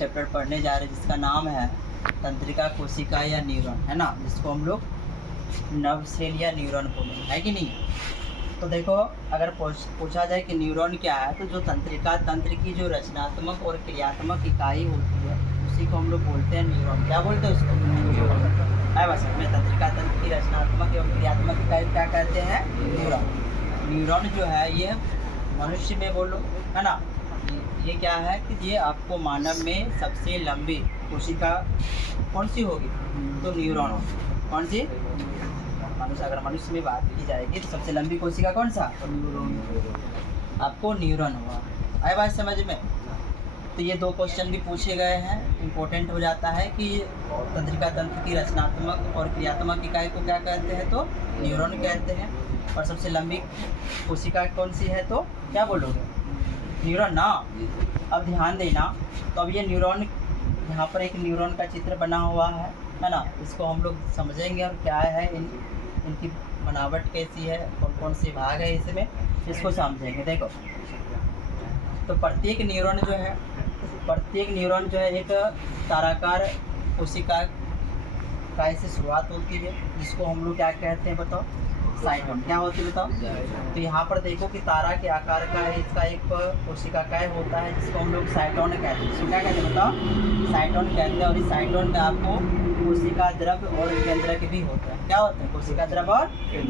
Chapter पढ़ने जा रहे हैं जिसका नाम है तंत्रिका कोशिका या न्यूरॉन, है ना, जिसको हम लोग नर्व सेल या न्यूरॉन बोलेंगे, है कि नहीं। तो देखो, अगर पूछा जाए कि न्यूरॉन क्या है, तो जो तंत्रिका तंत्र की जो रचनात्मक और क्रियात्मक इकाई होती है उसी को हम लोग बोलते हैं न्यूरॉन। क्या बोलते हैं उसको? है बस में तंत्रिका तंत्र की रचनात्मक एवं क्रियात्मक इकाई क्या कहते हैं? न्यूरॉन। न्यूरॉन जो है ये मनुष्य में बोलो, है ना, ये क्या है कि ये आपको मानव में सबसे लंबी कोशिका कौन सी होगी? तो न्यूरॉन होगी। कौन सी? मनुष्य, अगर मनुष्य में बात की जाएगी तो सबसे लंबी कोशिका कौन सा? न्यूरॉन। आपको न्यूरॉन हुआ। आए बात समझ में? तो ये 2 क्वेश्चन भी पूछे गए हैं। इम्पोर्टेंट हो जाता है कि तंत्रिका तंत्र की रचनात्मक और क्रियात्मक इकाई को क्या कहते हैं? तो न्यूरॉन कहते हैं। और सबसे लंबी कोशिका कौन सी है? तो क्या बोलोगे? न्यूरॉन ना। अब ध्यान देना, तो अब ये न्यूरॉन, यहाँ पर एक न्यूरॉन का चित्र बना हुआ है ना, इसको हम लोग समझेंगे और क्या है इनकी बनावट कैसी है, कौन कौन से भाग है इसमें, इसको समझेंगे। देखो, तो प्रत्येक न्यूरॉन जो है एक ताराकार कोशिका काय से शुरुआत होती है, जिसको हम लोग क्या कहते हैं? बताओ। साइटोन। क्या होती है बताओ? तो यहाँ पर देखो कि तारा के आकार का है इसका एक कोशिका काय होता है, जिसको हम लोग साइटोन कहते हैं। इसको क्या कहते हैं बताओ? साइटोन कहते हैं। और इस साइटोन में आपको कोशिका द्रव्य और केंद्रक भी होता है। क्या होता है? कोशिका द्रव्य और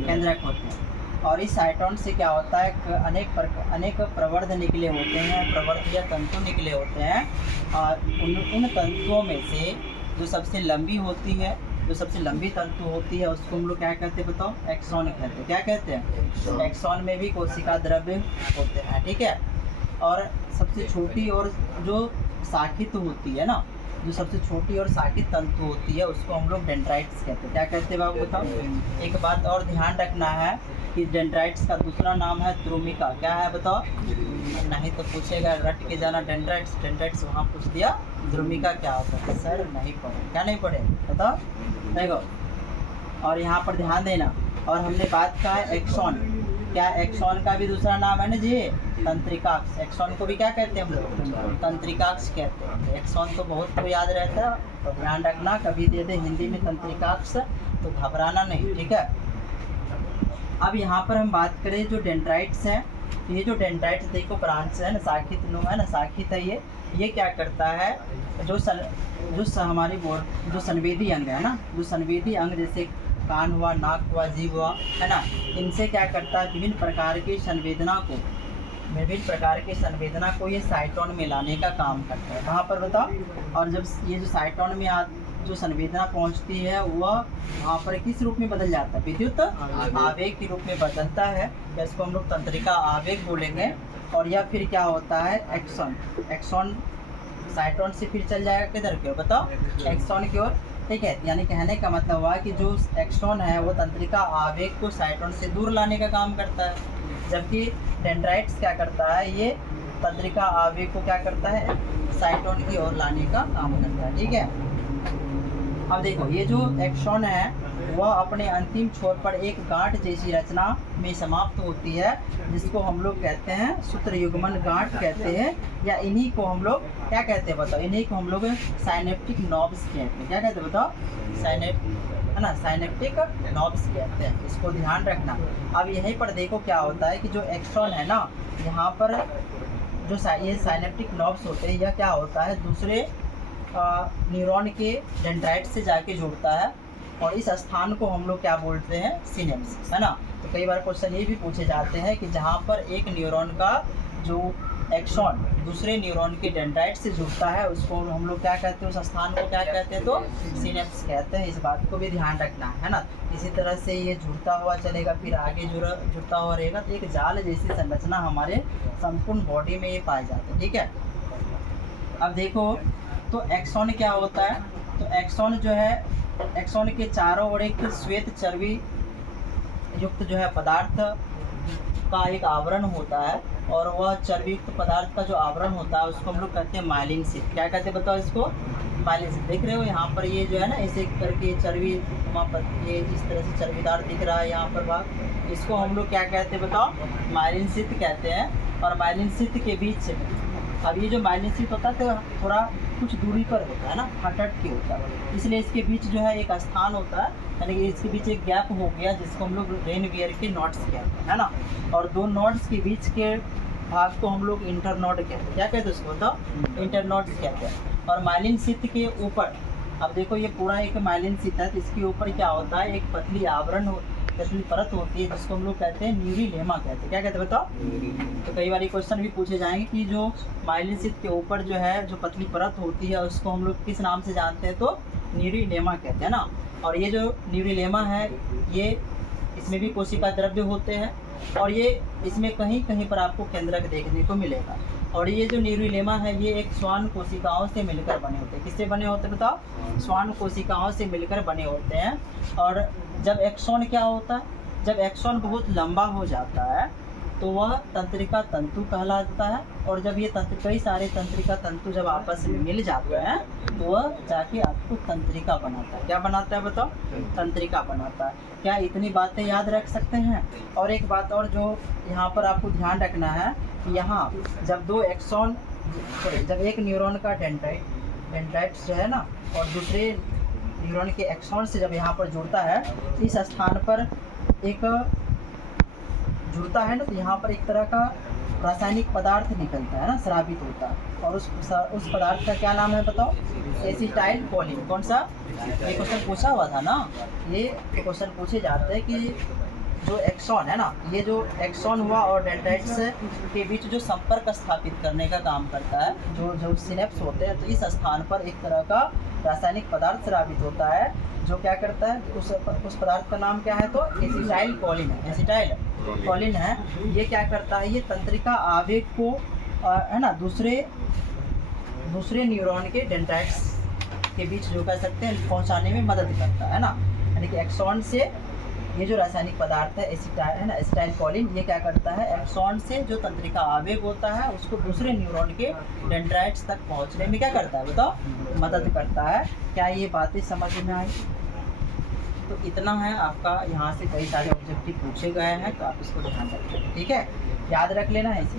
केंद्रक होते हैं। और इस साइटोन से क्या होता है? अनेक प्रवर्ध निकले होते हैं, प्रवर्ध या तंतु निकले होते हैं। और उन तंतुओं में से जो सबसे लंबी होती है, जो सबसे लंबी तंतु होती है, उसको हम लोग क्या कहते हैं बताओ? एक्सॉन कहते हैं। क्या कहते हैं? एक्सॉन में भी कोशिका द्रव्य होते हैं, ठीक है। और सबसे छोटी और जो शाखित होती है ना, जो सबसे छोटी और शाखित तंतु होती है, उसको हम लोग डेंड्राइट्स कहते हैं। क्या कहते हैं बाबू बताओ? एक बात और ध्यान रखना है कि डेंड्राइट्स का दूसरा नाम है ध्रुमिका। क्या है बताओ? नहीं तो पूछेगा, रट के जाना डेंड्राइट्स वहाँ पूछ दिया, ध्रुमिका क्या होता है? सर नहीं पढ़े। क्या नहीं पढ़े बताओ? देखो, और यहाँ पर ध्यान देना। और हमने बात कहा है एक्सॉन। क्या एक्सॉन का भी दूसरा नाम है ना जी? तंत्रिकाक्ष। एक्सॉन को भी क्या कहते हैं हम लोग? तंत्रिकाक्ष कहते हैं। एक्सॉन तो बहुत को याद रहता है, तो ध्यान रखना, कभी दे दे हिंदी में तंत्रिकाक्ष तो घबराना नहीं, ठीक है। अब यहाँ पर हम बात करें जो डेंड्राइट्स हैं, ये जो डेंड्राइट्स देखो ब्रांच है ना, शाखित नो है ना, शाखित है ये क्या करता है? जो हमारी जो संवेदी अंग है ना, जो संवेदी अंग जैसे कान हुआ, नाक हुआ, जीभ हुआ, है ना, इनसे क्या करता है? विभिन्न प्रकार की संवेदना को ये साइटोन में लाने का काम करता है। कहाँ पर बताओ? और जब ये जो साइटोन में जो संवेदना पहुंचती है वह वहाँ पर किस रूप में बदल जाता है? विद्युत आवेग के रूप में बदलता है। इसको हम लोग तंत्रिका आवेग बोलेंगे। और यह फिर क्या होता है? एक्सॉन साइटोन से फिर चल जाएगा किधर की ओर बताओ? एक्सॉन की ओर, ठीक है। यानी कहने का मतलब हुआ कि जो एक्सॉन है वो तंत्रिका आवेग को साइटोन से दूर लाने का काम करता है, जबकि डेंड्राइट्स क्या करता है? ये तंत्रिका आवेग को क्या करता है? साइटोन की ओर लाने का काम करता है, ठीक है। अब देखो, ये जो एक्सॉन है वह अपने अंतिम छोर पर एक गांठ जैसी रचना में समाप्त होती है, जिसको हम लोग कहते हैं सूत्र युग्मन गांठ कहते हैं, या इन्हीं को हम लोग क्या कहते हैं बताओ? इन्हीं को हम लोग साइनेप्टिक नॉब्स कहते हैं। क्या कहते हैं बताओ? है ना, साइनेप्टिक नॉब्स कहते हैं। इसको ध्यान रखना। अब यहीं पर देखो क्या होता है कि जो एक्सॉन है ना, यहाँ पर जो ये साइनेप्टिक नॉब्स होते हैं, यह क्या होता है? दूसरे न्यूरॉन के डेंड्राइट से जाके जुड़ता है, और इस स्थान को हम लोग क्या बोलते हैं? सिनेप्स, है ना। तो कई बार क्वेश्चन ये भी पूछे जाते हैं कि जहाँ पर एक न्यूरॉन का जो एक्सॉन दूसरे न्यूरॉन के डेंड्राइट से जुड़ता है, उसको हम लोग क्या कहते हैं? उस स्थान को क्या कहते हैं? तो सिनेप्स कहते हैं। इस बात को भी ध्यान रखना है ना। इसी तरह से ये जुड़ता हुआ चलेगा, फिर आगे जुड़ता हुआ रहेगा, तो एक जाल जैसी संरचना हमारे संपूर्ण बॉडी में ये पाई जाती है, ठीक है। अब देखो, तो एक्सॉन क्या होता है? तो एक्सॉन जो है, एक्सॉन के चारों ओर एक श्वेत चर्बी युक्त जो है पदार्थ का एक आवरण होता है, और वह चर्बी युक्त पदार्थ का जो आवरण होता है उसको हम लोग कहते हैं माइलिन शीट। क्या कहते हैं बताओ इसको? Myelin sheath. देख रहे हो यहाँ पर ये जो है ना, ऐसे करके चर्बी, वहाँ पर ये इस तरह से चर्बीदार दिख रहा है यहाँ पर भाग, इसको हम लोग क्या कहते हैं बताओ? माइलिन शीट कहते हैं। और माइलिन शीट के बीच अब ये जो माइलिन शीथ होता है तो थोड़ा कुछ दूरी पर होता है ना, हट के होता है, इसलिए इसके बीच जो है एक स्थान होता है, यानी कि इसके बीच एक गैप हो गया जिसको हम लोग रेनवियर के नॉट्स कहते हैं ना। और दो नॉट्स के बीच के भाग को हम लोग इंटर नॉट कहते हैं। क्या कहते हैं उसको? तो इंटर नॉट्स कहते हैं। और माइलिन शीथ के ऊपर अब देखो ये पूरा एक माइलिन शीथ है, तो इसके ऊपर क्या होता है, एक पतली आवरण पतली परत होती है जिसको हम लोग कहते हैं न्यूरिलेमा कहते हैं। क्या कहते हैं बताओ? तो कई बार क्वेश्चन भी पूछे जाएंगे कि जो माइलिन शीथ के ऊपर जो है जो पतली परत होती है उसको हम लोग किस नाम से जानते हैं? तो न्यूरिलेमा कहते हैं ना। और ये जो न्यूरिलेमा है ये इसमें भी कोशिका द्रव्य होते हैं और ये इसमें कहीं कहीं पर आपको केंद्रक देखने को मिलेगा। और ये जो न्यूरिलेमा है ये एक श्वान कोशिकाओं से मिलकर बने होते हैं। किससे बने होते हैं बताओ? श्वान कोशिकाओं से मिलकर बने होते हैं। और जब एक्सॉन क्या होता है, जब एक्सॉन बहुत लंबा हो जाता है तो वह तंत्रिका तंतु कहलाता है। और जब ये कई सारे तंत्रिका तंतु जब आपस में मिल जाते हैं तो वह जाके आपको तंत्रिका बनाता है। क्या बनाता है बताओ? तंत्रिका बनाता है। क्या इतनी बातें याद रख सकते हैं? और एक बात और जो यहाँ पर आपको ध्यान रखना है कि यहाँ जब दो एक्सॉन जब एक न्यूरॉन का डेंड्राइट्स जो है ना और दूसरे न्यूरॉन के एक्सॉन से जब यहाँ पर जुड़ता है इस स्थान पर एक जुड़ता है ना, तो यहाँ पर एक तरह का रासायनिक पदार्थ निकलता है ना, स्रावित होता है। और उस पदार्थ का क्या नाम है बताओ? Acetyl choline. कौन सा? ये क्वेश्चन पूछा हुआ था ना, ये क्वेश्चन पूछे जाते हैं कि जो एक्सॉन है ना, ये जो एक्सॉन हुआ और डेंड्राइट्स के बीच जो संपर्क स्थापित करने का काम करता है, जो सिनेप्स होते हैं, तो इस स्थान पर एक तरह का रासायनिक पदार्थ स्रावित होता है जो क्या करता है, उस पदार्थ का नाम क्या है? तो एसिटाइल कोलिन है। एसिटाइल कोलिन है। ये क्या करता है, ये तंत्रिका आवेग को है ना दूसरे न्यूरॉन के डेंड्राइट्स के बीच जो कह सकते हैं पहुंचाने में मदद करता है ना। यानी कि एक्सॉन से ये जो रासायनिक पदार्थ है एसिटाइल है ना, एसिटाइल कोलिन, ये क्या करता है, एक्सॉन से जो तंत्रिका आवेग होता है उसको दूसरे न्यूरॉन के डेंड्राइट्स तक पहुंचने में क्या करता है बताओ? मदद करता है। क्या ये बातें समझ में आई? तो इतना है आपका, यहाँ से कई सारे ऑब्जेक्टिव पूछे गए हैं तो आप इसको ध्यान रखें। ठीक है, याद रख लेना है इसे।